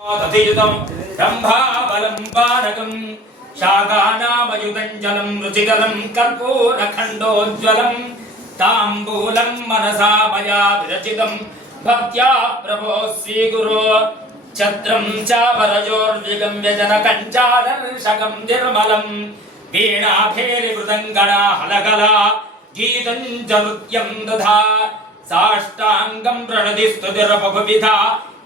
తథియుతం బ్రహ్మాబలం పానకం శాకానామయుతం రుచికరం కర్పూరఖండోజ్వలం తాంబూలం మనసా మయా విరచితం భక్త్యా ప్రభో శ్రీగురో. ఛత్రం చావరజోర్విగం వ్యజన కంచాదర్శకం నిర్మలం వీణాభేరి మృదంగణా హలగల గీతం చ నృత్యం దధా సాష్టాంగం ప్రణతి స్తుతిర్బహువిధా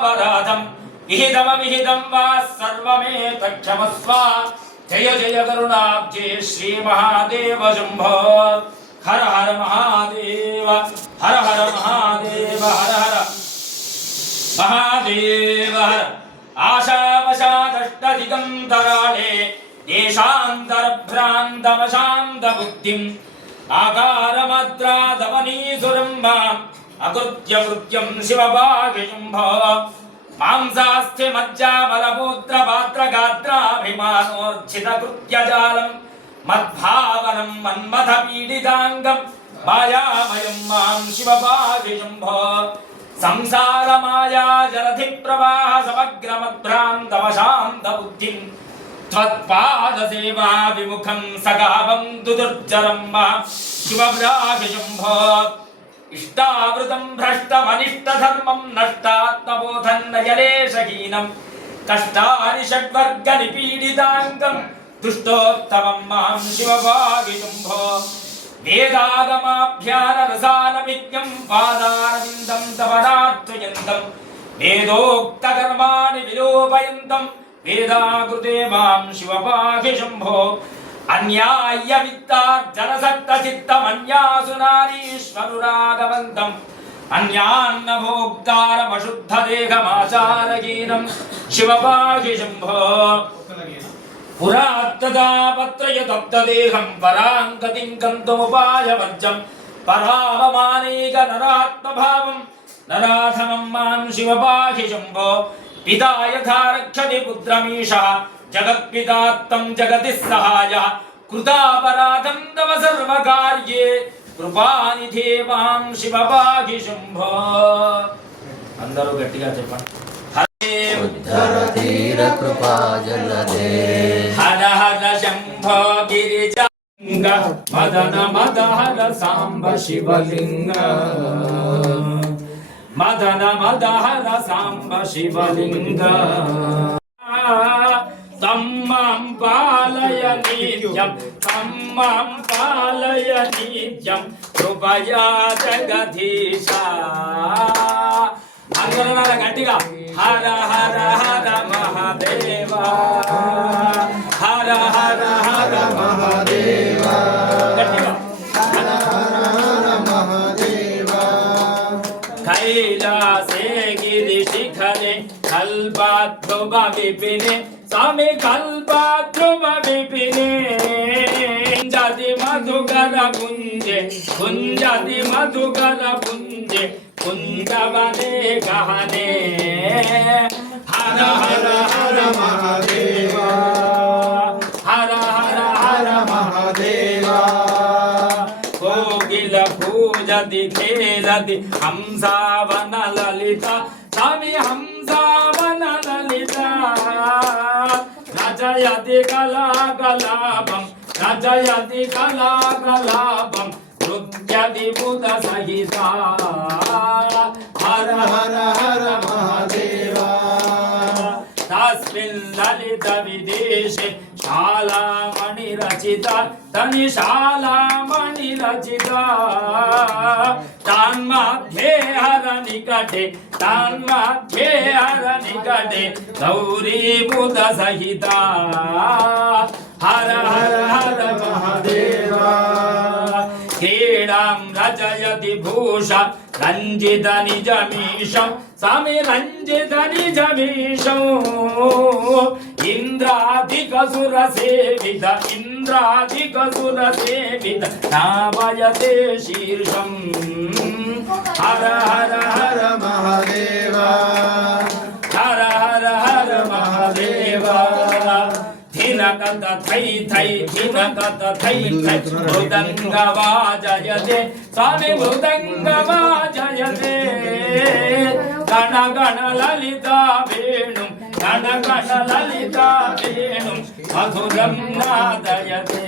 अपराधम। इहिदम विहिदम वा सर्वमे तक्षमस्वा जय जय करुणाब्जे श्री महादेव शंभो हर हर महादेव। हर हर महादेव। हर हर महादेव। हर आशावशादष्टधिगन्तराळे देशान्तरभ्रान्तमशान्तबुद्धिम् आकारमद्रादमनीसुरम् माम् अकृत्यकृत्यं शिवभागिशुम्भो मांसास्थ्यमज्जामलपूत्रपात्रगात्राभिमानोर्जितकृत्यजालं मद्भावनं मन्मथपीडिताङ्गं मायामयं माँ शिवभागिशुम्भो संसारमायाजलधिप्रवाहसमग्रमद्भ्रान्तवशान्तबुद्धिं त्वत्पादसेवा शिवभ्राभिशुम्भो ఇష్టావృతం భ్రష్టమనిష్టధర్మం నష్టాత్మబోధన్నయలేశహీనం. కష్టాని షడ్వర్గ నిపీడితాంగం దుష్టోత్తమం మాం శివభావితుంభో వేదాగమాభ్యానరసానవిజ్ఞం పాదారవిందం తపదాత్రయంతం వేదోక్తకర్మాణి విలోపయంతం వేదాకృతే మాం శివపాహి అన్యాయ విత్తార్జనసక్త చిత్తమన్యాసునారీశ్వరురాగవంతం అన్యాన్న భోక్తారమశుద్ధ దేహమాచారహీనం శివపాహి శంభో పురాత్తదాపత్రయతప్తదేహం పరాంగతిం గంతుముపాయవర్జం పరామమానైక నరాత్మభావం నరాధమం మాం శివపాశి శంభో పితా యథా రక్షతి పుత్రమీష జగత్పితాత్తం జగతి సహాయ కృతాపరాధం తవ సర్వకార్యే కృపానిధే మాం శివపాహి శంభో. అందరూ గట్టిగా చెప్పండి. హరే ఉద్ధరధీర కృపా జలదే హర హర శంభో గిరిజంగ మదన మద హర సాంబ శివలింగ. మదన మద హర సాంబ శివలింగ. నిత్యం తమ్మం పాలయ నిత్యం కృపయా జగదీశ అందరూ గట్టిగా హర హర హర మహాదేవా హర హర హర మహాదేవా గట్టిగా కైలాసే గిరి శిఖరే కల్పాధ్రువ విపినే స్వామి కల్పాద్రువ పుంజే కుంజది మధుకర పుంజే కుందవనే గహనే. హర హర హర మహాదేవ. హర హర హర మహాదేవ. కోకిల పూజది ఖేలది హంసావన లలిత స్వామి హంసావన లలిత. రజయతి కళాకలాపం రజయతి కళాకలాపం. विभूत सहिता हर हर हर महादेवा। तस्मिन् ललित विदेशे शालामणिरचिता तनि शालामणिरचिता तान्मध्ये हर निकटे तान्मध्ये हर निकटे गौरीभूत सहिता हर हर हर महादेवा। क्रीडां रचयति भूष रञ्जित निजमीष समे रञ्जित निजमीषौ। इन्द्राधिकसुरसेवित इन्द्राधिकसुरसेवित नाभयते शीर्षम्। हर हर हर महादेवा। ధినకత థై థై ధినకత థై థై మృదంగ వాజయతే స్వామి మృదంగ వాజయతే గణ గణ లలిత వేణు గణ గణ లలిత వేణు మధురం నాదయతే